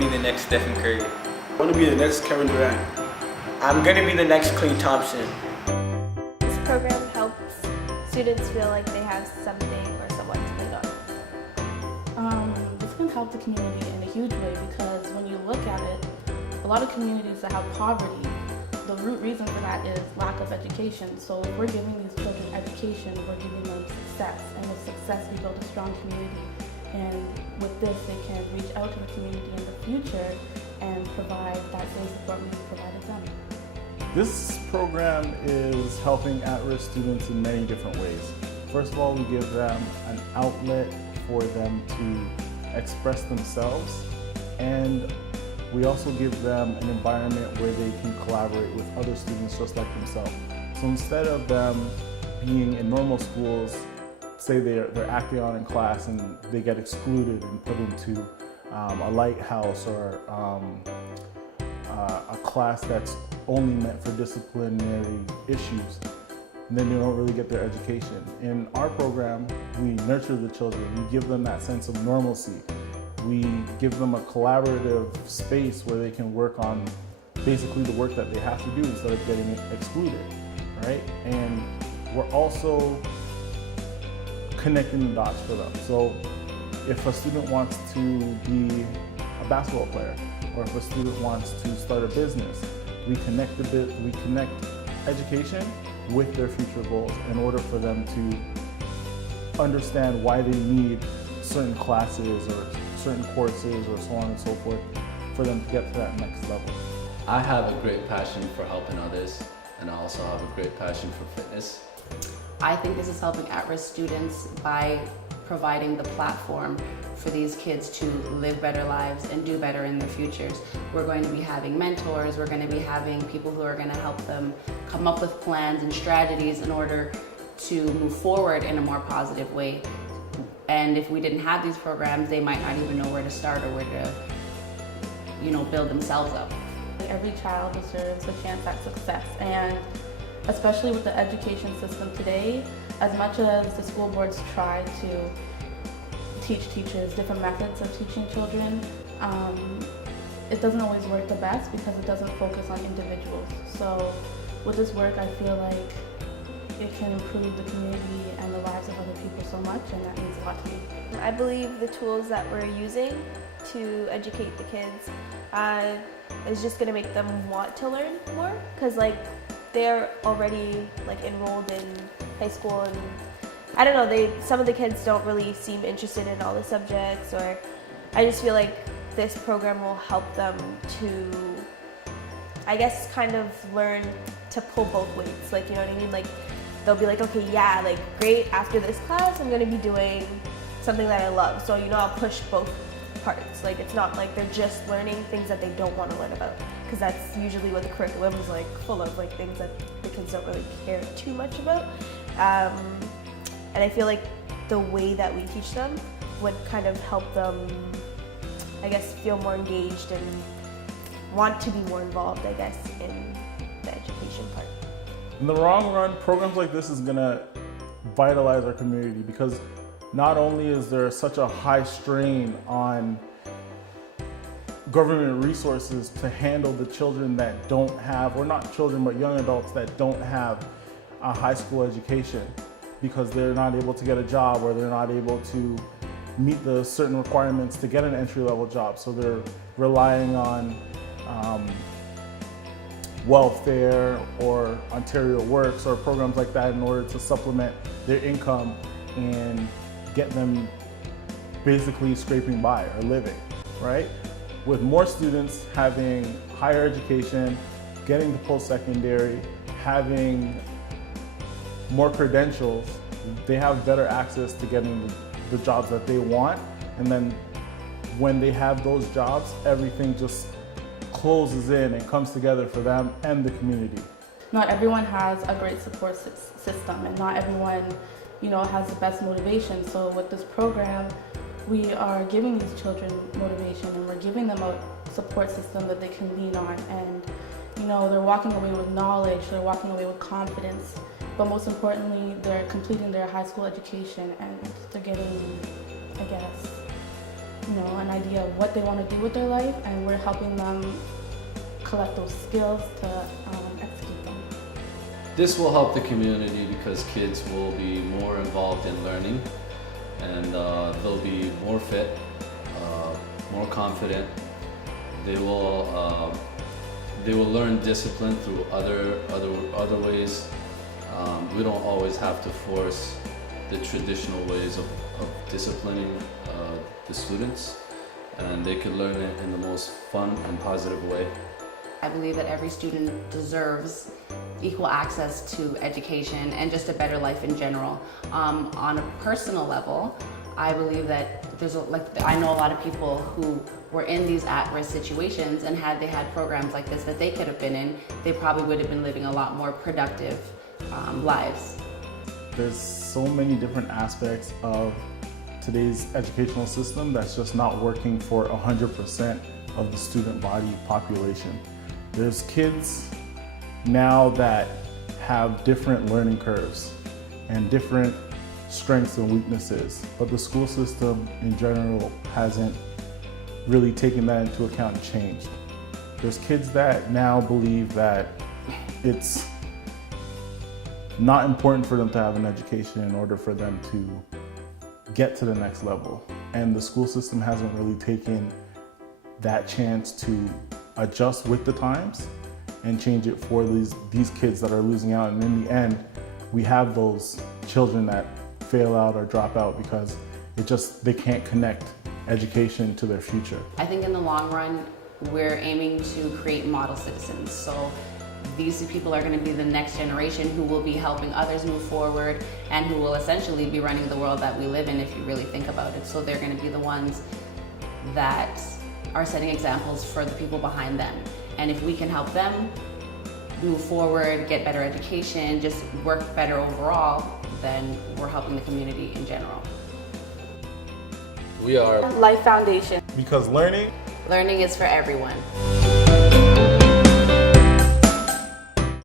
be the next Stephen Curry. I want to be the next Kevin Durant. I'm going to be the next Klay Thompson. This program helps students feel like they have something or someone to lean on. This can help the community in a huge way because when you look at it, a lot of communities that have poverty, the root reason for that is lack of education. So if we're giving these children education, we're giving them success. And with success, we build a strong community. And with this, they can reach out to the community in the future and provide that same support we provided them. This program is helping at-risk students in many different ways. First of all, we give them an outlet for them to express themselves, and we also give them an environment where they can collaborate with other students just like themselves. So instead of them being in normal schools, say they're acting out in class and they get excluded and put into a lighthouse or a class that's only meant for disciplinary issues, and then they don't really get their education. In our program, we nurture the children. We give them that sense of normalcy. We give them a collaborative space where they can work on basically the work that they have to do instead of getting excluded, right? And we're also connecting the dots for them. So if a student wants to be a basketball player, or if a student wants to start a business, we connect education with their future goals in order for them to understand why they need certain classes or certain courses or so on and so forth for them to get to that next level. I have a great passion for helping others, and I also have a great passion for fitness. I think this is helping at-risk students by providing the platform for these kids to live better lives and do better in their futures. We're going to be having mentors, we're going to be having people who are going to help them come up with plans and strategies in order to move forward in a more positive way. And if we didn't have these programs, they might not even know where to start or where to, build themselves up. Every child deserves a chance at success, and especially with the education system today, as much as the school boards try to teach teachers different methods of teaching children, it doesn't always work the best because it doesn't focus on individuals. So with this work, I feel like it can improve the community and the lives of other people so much, and that means a lot to me. I believe the tools that we're using to educate the kids is just going to make them want to learn more, because they're already enrolled in high school, and I don't know, some of the kids don't really seem interested in all the subjects, or I just feel like this program will help them to, I guess, kind of learn to pull both weights, you know what I mean? They'll be like, okay, yeah, great, after this class I'm going to be doing something that I love, so I'll push both parts. It's not like they're just learning things that they don't want to learn about, because that's usually what the curriculum is full of, things that the kids don't really care too much about. And I feel like the way that we teach them would kind of help them, I guess, feel more engaged and want to be more involved, I guess, in the education part. In the long run, programs like this is gonna vitalize our community, because not only is there such a high strain on government resources to handle the children that don't have, or not children, but young adults that don't have a high school education because they're not able to get a job, or they're not able to meet the certain requirements to get an entry-level job. So they're relying on welfare or Ontario Works or programs like that in order to supplement their income and get them basically scraping by or living, right? With more students having higher education, getting to post-secondary, having more credentials, they have better access to getting the jobs that they want. And then when they have those jobs, everything just closes in and comes together for them and the community. Not everyone has a great support system, and not everyone, has the best motivation. So with this program, we are giving these children motivation, and we're giving them a support system that they can lean on. And, they're walking away with knowledge, they're walking away with confidence, but most importantly, they're completing their high school education, and they're getting, I guess, an idea of what they want to do with their life, and we're helping them collect those skills to execute them. This will help the community because kids will be more involved in learning, and they'll be more fit, more confident. They will learn discipline through other ways. We don't always have to force the traditional ways of disciplining the students, and they can learn it in the most fun and positive way. I believe that every student deserves equal access to education and just a better life in general. On a personal level, I believe that I know a lot of people who were in these at-risk situations, and had they had programs like this that they could have been in, they probably would have been living a lot more productive lives. There's so many different aspects of today's educational system that's just not working for 100% of the student body population. There's kids now that have different learning curves and different strengths and weaknesses, but the school system in general hasn't really taken that into account and changed. There's kids that now believe that it's not important for them to have an education in order for them to get to the next level. And the school system hasn't really taken that chance to adjust with the times and change it for these kids that are losing out. And in the end, we have those children that fail out or drop out because they can't connect education to their future. I think in the long run, we're aiming to create model citizens. So these people are going to be the next generation who will be helping others move forward and who will essentially be running the world that we live in if you really think about it. So they're going to be the ones that are setting examples for the people behind them. And if we can help them move forward, get better education, just work better overall, then we're helping the community in general. We are Life Foundation. Because learning is for everyone.